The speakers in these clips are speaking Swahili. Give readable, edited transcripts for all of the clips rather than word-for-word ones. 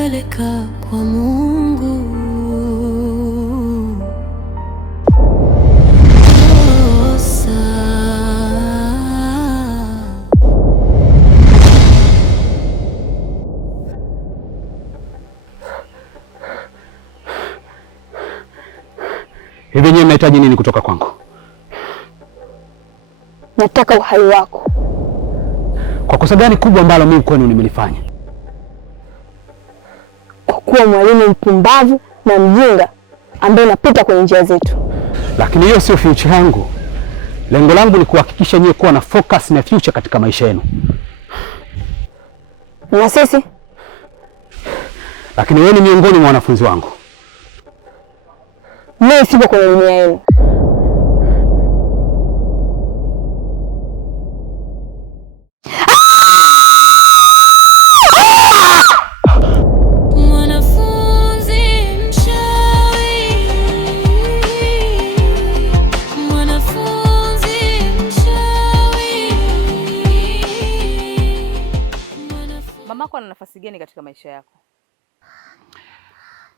itakupeleka kwa Mungu. Hivi nyinyi mnahitaji nini kutoka kwangu? Nataka uhai wako. Kwa kosa gani kubwa ambalo mimi kwenu nimelifanya? Kwa kuwa mwalimu mpumbavu na mjinga ambaye unapita kwenye njia zetu. Lakini hiyo sio future yangu. Lengo langu ni kuhakikisha nyinyi kuwa na focus na future katika maisha yenu. Na sisi? Lakini wewe ni miongoni mwa wanafunzi wangu. Mimi sipo kwenye dunia yenu. Mamako ana nafasi gani katika maisha yako?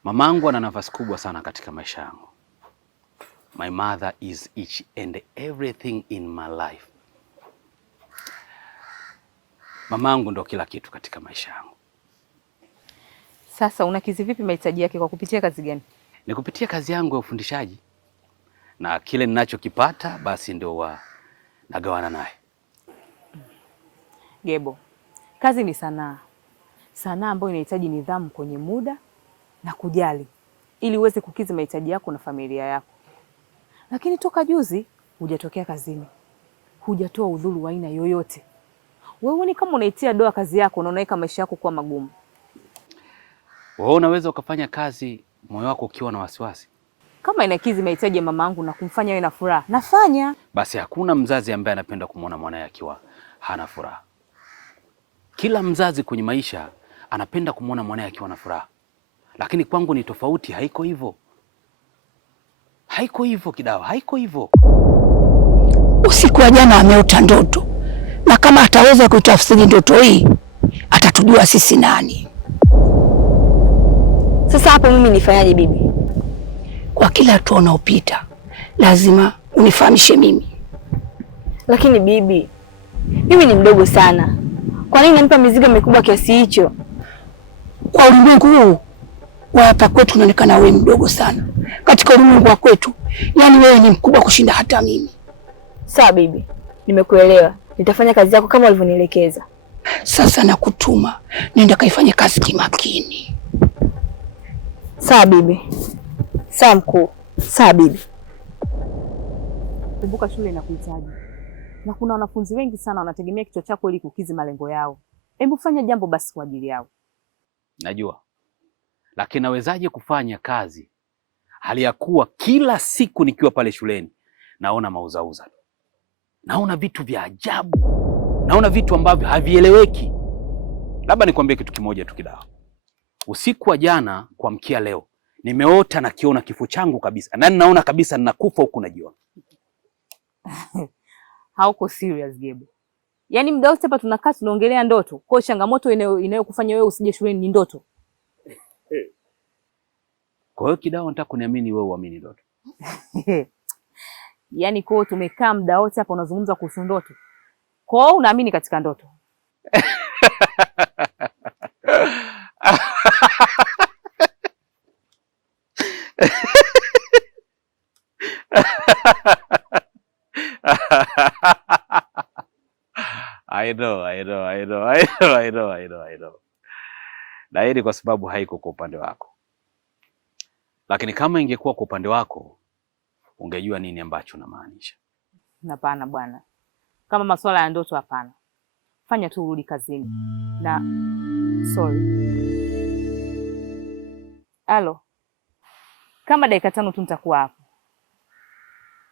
Mamangu ana nafasi kubwa sana katika maisha yangu. My mother is each and everything in my life. Mamangu ndo kila kitu katika maisha yangu. Sasa unakizi vipi mahitaji yake kwa kupitia kazi gani? Ni kupitia kazi yangu ya ufundishaji. Na kile ninachokipata basi ndio nagawana naye. Gebo, kazi ni sanaa. Sanaa ambayo inahitaji nidhamu kwenye muda na kujali ili uweze kukizi mahitaji yako na familia yako. Lakini toka juzi hujatokea kazini. Hujatoa udhuru wa aina yoyote. Wewe ni kama unaitia doa kazi yako na unaweka maisha yako kuwa magumu. Wewe unaweza ukafanya kazi moyo wako ukiwa na wasiwasi. Kama inakizi mahitaji ya mamangu na kumfanya awe na furaha, nafanya. Basi hakuna mzazi ambaye anapenda kumwona mwanae akiwa hana furaha. Kila mzazi kwenye maisha anapenda kumwona mwanae akiwa na furaha. Lakini kwangu ni tofauti, haiko hivyo. Haiko hivyo Kidawa, haiko hivyo. Usiku wa jana ameota ndoto. Na kama ataweza kutafsiri ndoto hii, atatujua sisi nani. Sasa hapo mimi nifanyaje bibi? Kwa kila hatua unaopita, lazima unifahamishe mimi. Lakini bibi, mimi ni mdogo sana. Kwa nini unanipa mizigo mikubwa kiasi hicho? Kwa ulimwengu huu wa hapa kwetu unaonekana wewe mdogo sana. Katika ulimwengu wa kwetu, yani wewe ni mkubwa kushinda hata mimi. Sawa bibi, nimekuelewa. Nitafanya kazi yako kama ulivyonielekeza. Sasa nakutuma, nenda kaifanye kazi kimakini. Sawa bibi. Sawa mkuu. Sawa bibi. Kumbuka shule inakuhitaji. Na kuna wanafunzi wengi sana wanategemea kichwa chako ili kukizi malengo yao. Hebu fanya jambo basi kwa ajili yao. Najua. Lakini nawezaje kufanya kazi hali ya kuwa kila siku nikiwa pale shuleni naona mauzauza. Naona vitu vya ajabu. Naona vitu ambavyo havieleweki. Labda nikwambie kitu kimoja tu Kidawa. Usiku wa jana kuamkia leo nimeota na kiona kifo changu kabisa. Na ninaona kabisa ninakufa huku najiona. Hauko serious Gebo. Yaani muda wote hapa tunakaa tunaongelea ndoto. Kwa changamoto inayokufanya wewe usije shuleni ni ndoto. Kwa hiyo Kidawa nataka kuniamini wewe uamini ndoto. Yaani kwa tumekaa muda wote hapa unazungumza kuhusu ndoto. Kwa hiyo unaamini katika ndoto. I know. Na hili kwa sababu haiko kwa upande wako. Lakini kama ingekuwa kwa upande wako, ungejua nini ambacho namaanisha. Hapana bwana. Kama masuala ya ndoto hapana. Fanya tu urudi kazini. Na sorry. Halo. Kama dakika 5 tu nitakuwa hapo.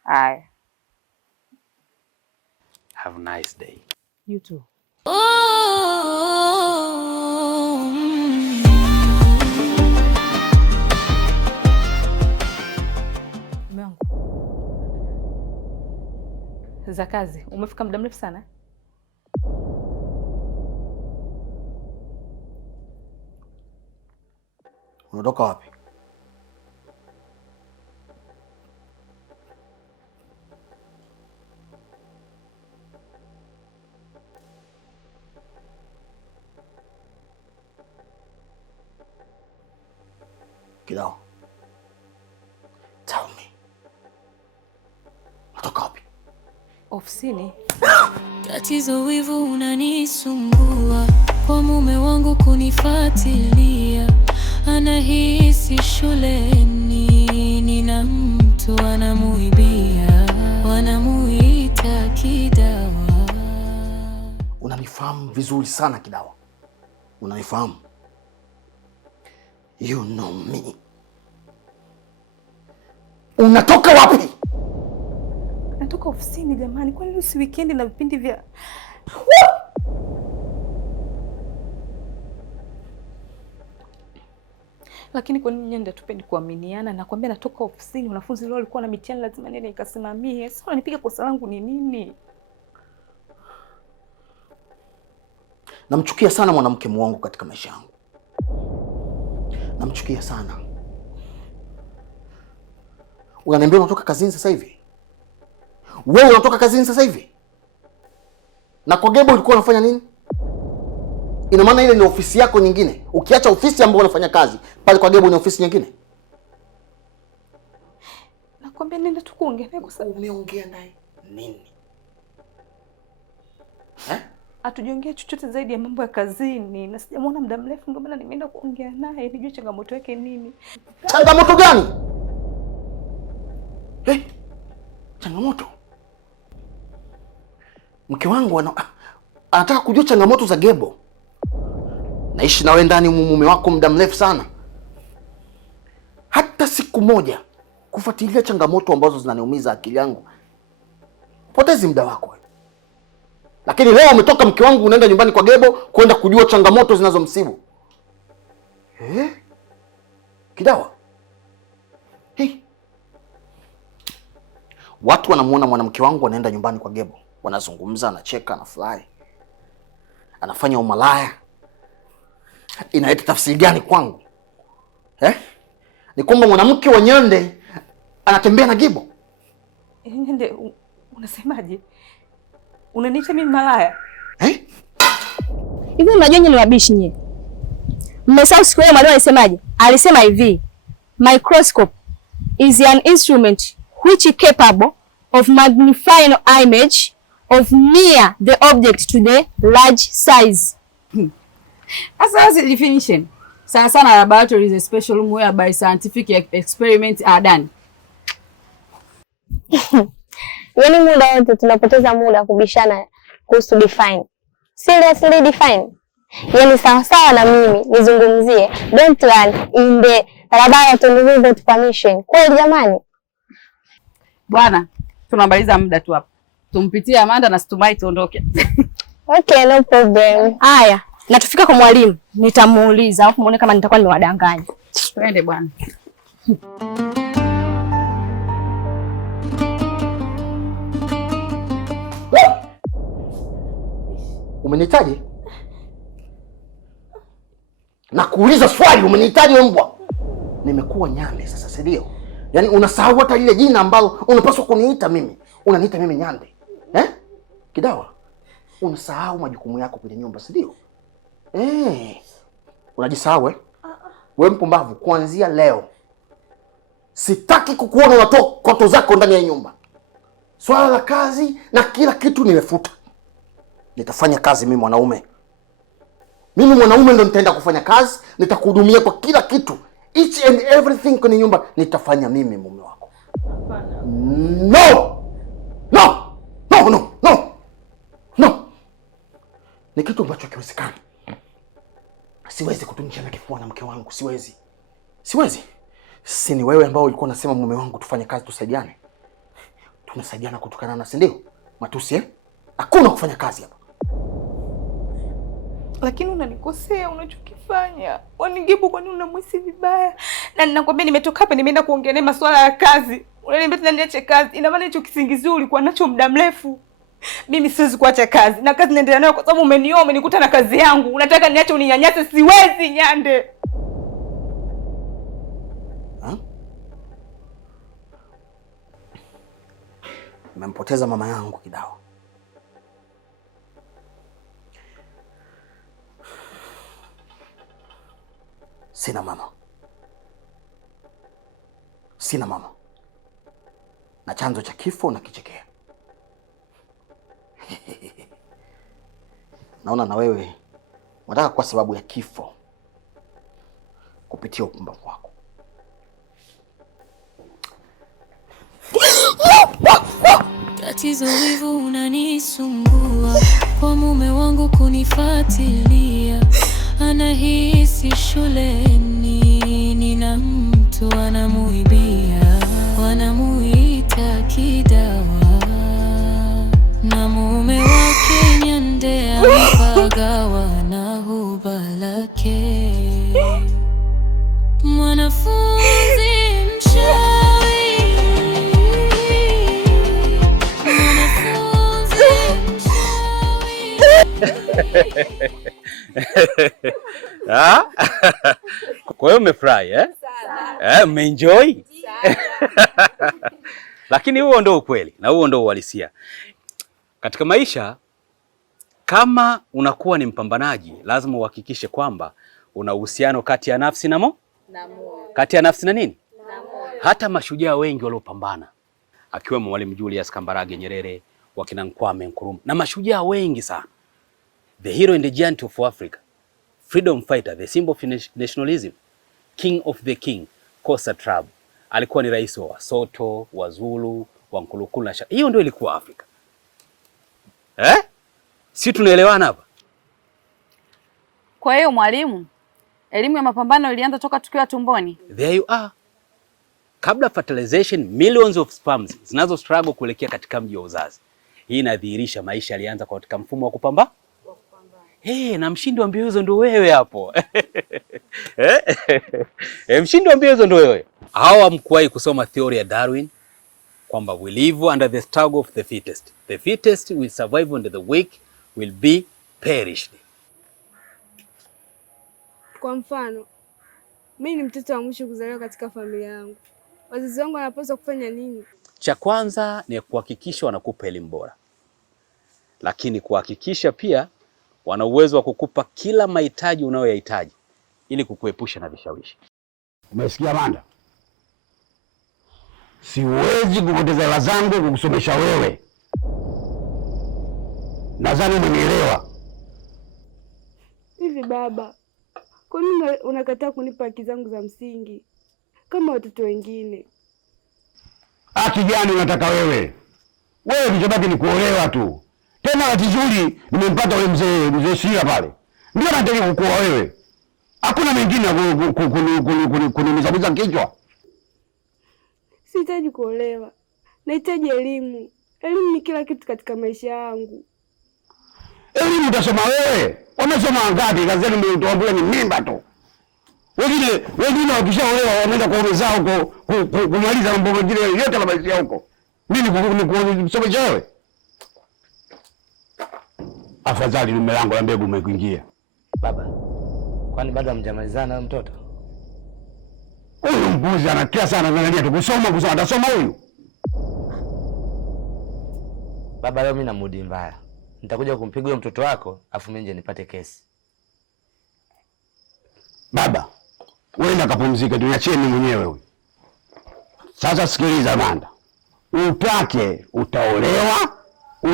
Haya. Have a nice day. You too. Mungu. Za kazi, umefika muda mrefu sana? Unatoka wapi? Kidao. Tell me. Unatoka wapi? Ofisini. Tatizo wivu unanisumbua, kwa mume wangu kunifuatilia, anahisi shuleni nina mtu anamuibia, wanamuita Kidawa. Unanifahamu vizuri sana Kidawa. Unanifahamu. You know me. Unatoka wapi? Natoka ofisini jamani, kwani leo si weekend na vipindi vya Lakini kwa nini nyanda tupendi kuaminiana? Nakwambia natoka ofisini, wanafunzi leo walikuwa na mitihani lazima nene ikasimamie. Sasa nipiga kosa langu ni nini? Namchukia sana mwanamke mwangu katika maisha yangu. Namchukia sana. Unaniambia unatoka kazini sasa hivi? Wewe unatoka kazini sasa hivi? Na kwa Gebo ulikuwa unafanya nini? Ina maana ile ni ofisi yako nyingine. Ukiacha ofisi ambayo unafanya kazi, pale kwa Gebo ni ofisi nyingine. Nakwambia nenda tu kuongea naye kwa sababu umeongea naye nini? Hatujaongea chochote zaidi ya mambo ya kazini na sijamwona muda mrefu, ndio maana nimeenda kuongea naye nijue changamoto yake nini. Changamoto gani? Changamoto? Mke wangu anataka kujua changamoto za Gebo. Naishi na wewe ndani mume wako muda mrefu sana. Hata siku moja kufuatilia changamoto ambazo zinaniumiza akili yangu. Potezi muda wako. Lakini leo umetoka mke wangu unaenda nyumbani kwa Gebo kwenda kujua changamoto zinazomsibu. Kidawa. Watu wanamuona mwanamke wangu anaenda nyumbani kwa Gebo, wanazungumza, anacheka, anafurahi, anafanya umalaya. Inaleta tafsiri gani kwangu? Ni kwamba mwanamke wa Nyande anatembea na Gebo? Nyande, unasemaje? Unaniita mimi malaya? Hivi unajua nyinyi ni wabishi nyinyi. Mmesahau siku ile mwalimu alisemaje? Alisema hivi, microscope is an instrument which is capable of magnifying image of near the object to the large size. As a definition, sana laboratory is a special room whereby scientific experiments are done. Yaani muda wote tunapoteza muda kubishana kuhusu define. Seriously define. Yaani sawa na mimi nizungumzie don't run in the laboratory without permission. Kweli jamani? Bwana, tunamaliza muda tu hapa. Tumpitie Amanda na Stumai tuondoke. Okay, no problem. Haya, na tufika kwa mwalimu, nitamuuliza alafu muone kama nitakuwa nimewadanganya. Twende bwana. Umenihitaji? Na kuuliza swali, umenihitaji mbwa? Nimekuwa Nyande sasa, si ndio? Yaani unasahau hata lile jina ambalo unapaswa kuniita mimi. Unaniita mimi Nyande. Kidawa. Unasahau majukumu yako kwenye nyumba, si ndio? Unajisahau Wewe mpumbavu, kuanzia leo sitaki kukuona unatoa koto zako ndani ya nyumba. Swala la kazi na kila kitu nimefuta. Nitafanya kazi mimi mwanaume. Mimi mwanaume ndo nitaenda kufanya kazi, nitakuhudumia kwa kila kitu. Each and everything kwenye nyumba nitafanya mimi mume wako. No! No! No, no, no! No! Ni kitu ambacho kiwezekana. Siwezi kutunisha na kifua na mke wangu, siwezi. Siwezi. Si ni wewe ambao ulikuwa unasema mume wangu tufanye kazi tusaidiane. Tunasaidiana kutukanana, si ndio? Matusi Hakuna kufanya kazi hapa. Lakini unanikosea unachokifanya. Wanigibu kwa nini unamwisi vibaya? Na ninakwambia nimetoka hapa nimeenda kuongea naye masuala ya kazi. Unaniambia tena niache kazi. Ina maana hicho kisingizio ulikuwa nacho muda mrefu. Mimi siwezi kuacha kazi. Na kazi naendelea nayo kwa sababu umenioa, umenikuta na kazi yangu. Unataka niache uninyanyase? Siwezi, Nyande. Nimempoteza mama yangu Kidawa. Sina mama, na chanzo cha kifo nakichekea. Naona na wewe unataka kwa sababu ya kifo kupitia upumbavu wako. Tatizo wivu unanisumbua, kwa mume wangu kunifuatilia. Anahisi shuleni nina mtu anamuibia, wanamuita Kidawa, na mume wake Nyande ampagawa na huba lake. Mwanafunzi mchawi, mwanafunzi mchawi. Kwa hiyo umefurahi umeenjoy? Lakini huo ndio ukweli na huo ndio uhalisia katika maisha. Kama unakuwa ni mpambanaji, lazima uhakikishe kwamba una uhusiano kati ya nafsi na moyo. Kati ya nafsi na nini? Na moyo. Hata mashujaa wengi waliopambana akiwemo Mwalimu Julius Kambarage Nyerere, wakina Kwame Nkrumah na mashujaa wengi sana. The hero and the giant of Africa, freedom fighter, the symbol of nationalism, king of the king, Kosa Trabu. Alikuwa ni rais wa Wasoto, Wazulu, Wankulukulu na hiyo ndio ilikuwa Afrika. Si tunaelewana hapa? Kwa hiyo mwalimu, elimu ya mapambano ilianza toka tukiwa tumboni. There you are. Kabla fertilization, millions of sperms zinazo struggle kuelekea katika mji wa uzazi. Hii inadhihirisha maisha yalianza katika mfumo wa kupambana. Na mshindi wa mbio hizo ndio wewe hapo. Mshindi wa mbio hizo ndio wewe. Hawa mkuwahi kusoma theory ya Darwin kwamba we live under the struggle of the fittest. The fittest will survive and the weak will be perished. Kwa mfano, mimi ni mtoto wa mwisho kuzaliwa katika familia yangu. Wazazi wangu wanapaswa kufanya nini? Cha kwanza ni kuhakikisha wanakupa elimu bora, lakini kuhakikisha pia wana uwezo wa kukupa kila mahitaji unayoyahitaji ili kukuepusha na vishawishi. Umesikia Amanda? Siwezi kupoteza hela zangu kukusomesha wewe. Nadhani umenielewa. Hivi baba, kwa nini unakataa kunipa haki zangu za msingi kama watoto wengine? Haki gani unataka wewe? Wewe kilichobaki ni kuolewa tu. Tena bahati nzuri nimempata yule mzee Shira pale. Ndio anataka kukuoa wewe. Hakuna mengine kuniumiza kichwa. Sihitaji kuolewa. Nahitaji elimu. Elimu ni kila kitu katika maisha yangu. Elimu utasoma wewe? Wamesoma ngapi? Kazi yenu mlitoambia ni mimba tu. Wengine wakishaolewa wanaenda kwa waume zao kumaliza mambo mengine yote la maisha huko. Mimi nikusomesha wewe? Afadhali dume langu la mbegu umekuingia. Baba, kwani bado hamjamalizana na mtoto? Huyu mbuzi anakia sana, angalia tu kusoma atasoma huyu. Baba, leo mimi na mood mbaya. Nitakuja kumpiga huyo mtoto wako afu mimi nje nipate kesi. Baba, wewe na kapumzika, tuachie mimi mwenyewe huyu. Sasa sikiliza Amanda. Utake utaolewa,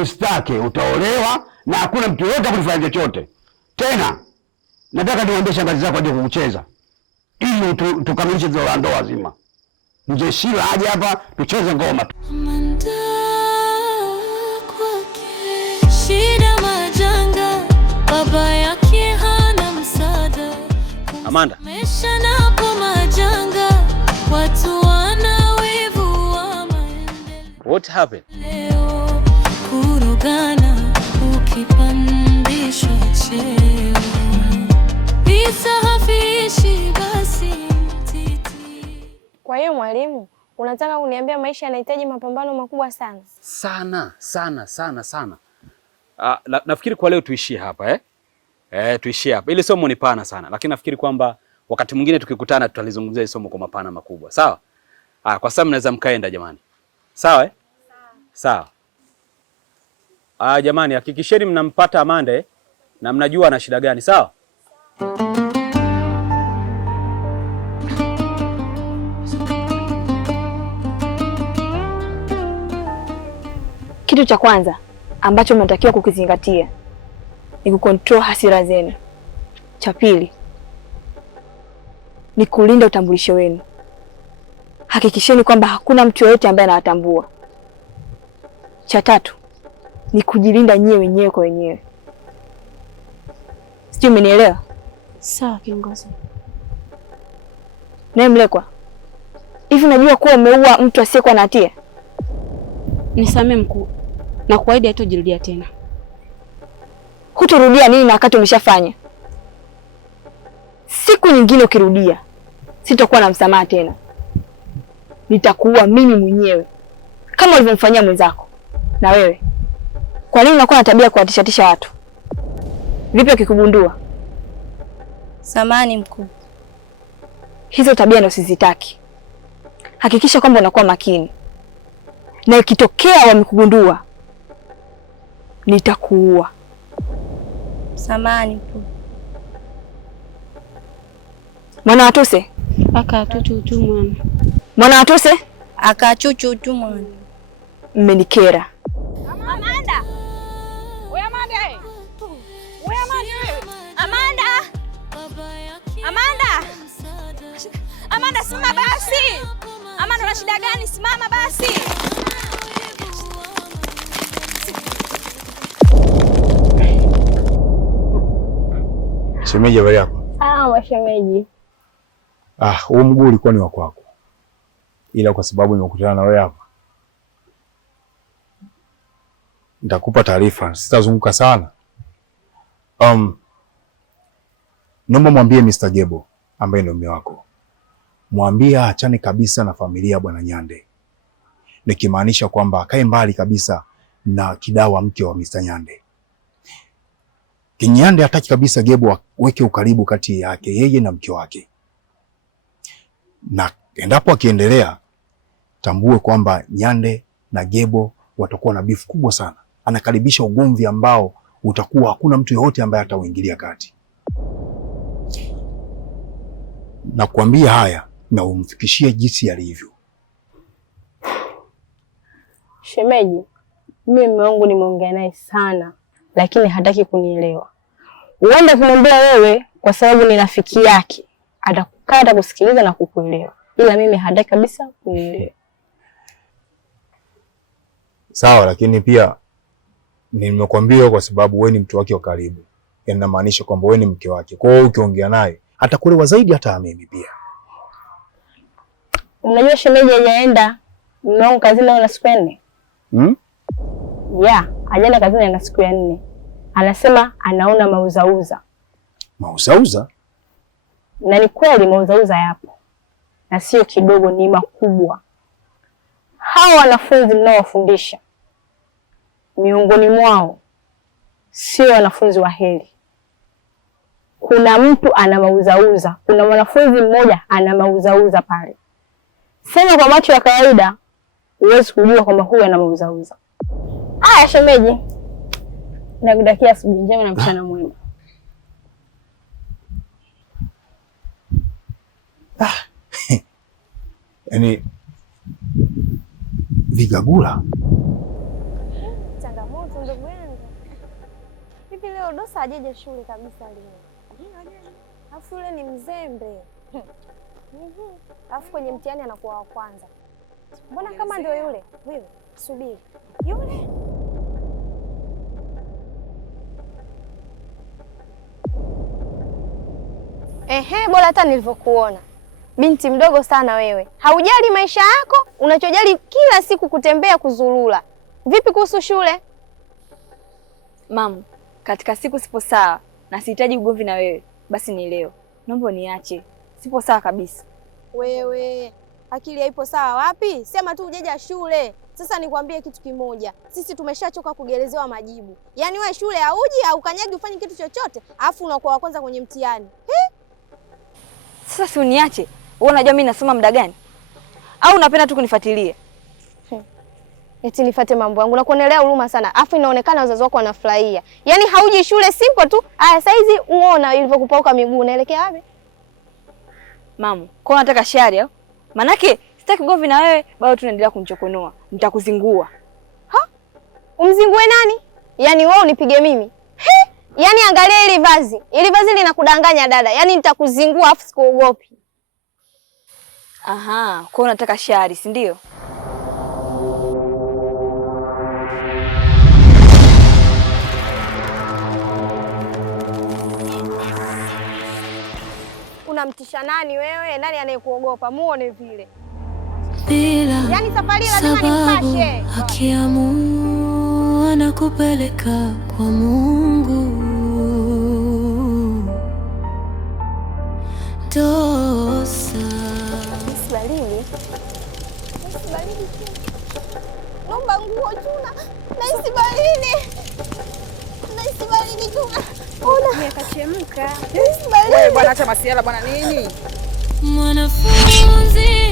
usitake utaolewa na hakuna mtu yote kunifanya chochote. Tena nataka niwaambie shangazi zako aje kukucheza ili tukamilishe zao la ndoa zima. Mzee Shila aje hapa tucheze ngoma tu. Shida majanga, baba yake hana msaada. Amanda, Mesha napo majanga, watu wana wivu wa maendeleo. What happened? Leo kurogana ukipandishwa cheo, visa hafishi basi titi. Kwa hiyo mwalimu, unataka kuniambia maisha yanahitaji mapambano makubwa sana? Sana. Nafikiri kwa leo tuishie hapa tuishie hapa. Ile somo ni pana sana, lakini nafikiri kwamba Wakati mwingine tukikutana tutalizungumzia hili somo kwa mapana makubwa. Sawa? Kwa sasa mnaweza mkaenda jamani. Sawa Sawa. Jamani, hakikisheni mnampata Amanda na mnajua ana shida gani, sawa? Kitu cha kwanza ambacho mnatakiwa kukizingatia ni kucontrol hasira zenu. Cha pili ni kulinda utambulisho wenu. Hakikisheni kwamba hakuna mtu yoyote ambaye anawatambua. Cha tatu ni kujilinda nyewe wenyewe kwa wenyewe. Sijui umenielewa? Sawa kiongozi. Naye Mlekwa, hivi unajua kuwa umeua mtu asiyekuwa na hatia? Nisamee mkuu, na kuahidi hatojirudia tena. Hutorudia nini na wakati umeshafanya? Siku nyingine ukirudia, sitakuwa na msamaha tena. Nitakuua mimi mwenyewe kama ulivyomfanyia mwenzako. Na wewe, kwa nini unakuwa na tabia ya kuwatishatisha watu? Vipi ukikugundua? Samahani mkuu. Hizo tabia ndio usizitaki. Hakikisha kwamba unakuwa makini. Na ikitokea wamekugundua, nitakuua. Samahani mkuu. Mwana watuse? Akachuchu tu mwana. Mwana watuse? Akachuchu tu mwana. Mmenikera. Amanda! Wewe Amanda! Wewe Amanda! Amanda! Amanda! Amanda, simama basi! Amanda, una shida gani? Simama basi! Shemeji, habari yako? Shemeji. Huu mguu ulikuwa ni wa kwako, ila kwa sababu nimekutana na wewe hapa nitakupa taarifa, sitazunguka sana. Naomba mwambie Mr. Gebo ambaye ndio mume wako, mwambie achane kabisa na familia ya Bwana Nyande, nikimaanisha kwamba akae mbali kabisa na Kidawa, mke wa Mr. Nyande. Kinyande hataki kabisa Gebo aweke ukaribu kati yake yeye na mke wake, na endapo akiendelea, tambue kwamba Nyande na Gebo watakuwa na bifu kubwa sana. Anakaribisha ugomvi ambao utakuwa hakuna mtu yoyote ambaye atauingilia kati. Na kuambia haya na umfikishie jinsi alivyo. Shemeji, mimi mume wangu nimeongea naye sana, lakini hataki kunielewa. Uende kumwambia wewe kwa sababu ni rafiki yake, atakukaa atakusikiliza na kukuelewa, ila mimi hataki kabisa kunielewa. Sawa, lakini pia nimekwambia kwa sababu wewe ni mtu wake wa karibu. Inamaanisha kwamba wewe ni mke wake. Kwa hiyo ukiongea naye atakuelewa zaidi hata mimi pia. Unajua shemeji hajaenda mume wangu kazini na siku 4. Yeah, hajaenda kazini na siku ya 4. Anasema anaona mauzauza. Mauzauza? Na ni kweli mauzauza yapo. Na sio kidogo, ni makubwa. Hao wanafunzi mnaowafundisha, miongoni mwao sio wanafunzi wa heri. Kuna mtu ana mauzauza. Kuna mwanafunzi mmoja ana mauzauza pale. Sema kwa macho ya kawaida huwezi kujua kwamba huyu ana mauzauza. Haya shemeji, nakutakia asubuhi njema na mchana mwema. Yaani Vigagula. Changamoto ndugu yangu. Hivi leo Dosa hajaja shule kabisa leo. Alafu yule ni mzembe. Alafu kwenye mtihani anakuwa wa kwanza. Mbona kama ndio yule? Wewe subiri. Yule bora hata nilivyokuona. Binti mdogo sana wewe. Haujali maisha yako, unachojali kila siku kutembea kuzurura. Vipi kuhusu shule? Mamu, katika siku sipo sawa na sihitaji ugomvi na wewe. Basi ni leo. Naomba niache. Sipo sawa kabisa. Wewe, akili haipo sawa wapi? Sema tu hujaja shule. Sasa nikwambie kitu kimoja. Sisi tumeshachoka kugelezewa majibu. Yaani wewe shule hauji au kanyagi ufanye kitu chochote, alafu unakuwa wa kwanza kwenye mtihani. Sasa si uniache. Wewe unajua mimi nasoma muda gani? Au unapenda tu kunifuatilia? Eti nifuate mambo yangu na kuonelea huruma sana. Afu inaonekana wazazi wako wanafurahia. Yaani hauji shule simple tu. Aya saizi uona ilivyokupauka miguu unaelekea wapi? Mama, kwa unataka shari au? Manake sitaki govi na wewe, bado tunaendelea kunichokonoa. Nitakuzingua. Ha? Umzingue nani? Yaani wewe unipige mimi. He? Yaani angalia ili vazi. Ili vazi linakudanganya dada. Yaani nitakuzingua afu sikuogopi. Aha, kwa unataka shari, si ndio? Unamtisha nani wewe? Nani anayekuogopa? Muone vile. Bila yaani safari lazima nimpashe. Akiamua anakupeleka kwa Mungu. Dosa. Isibalini. Naomba nguo Juna. Na isibalini. Juna. Ona yakachemka. Wewe bwana acha masiala bwana nini? Mwanafunzi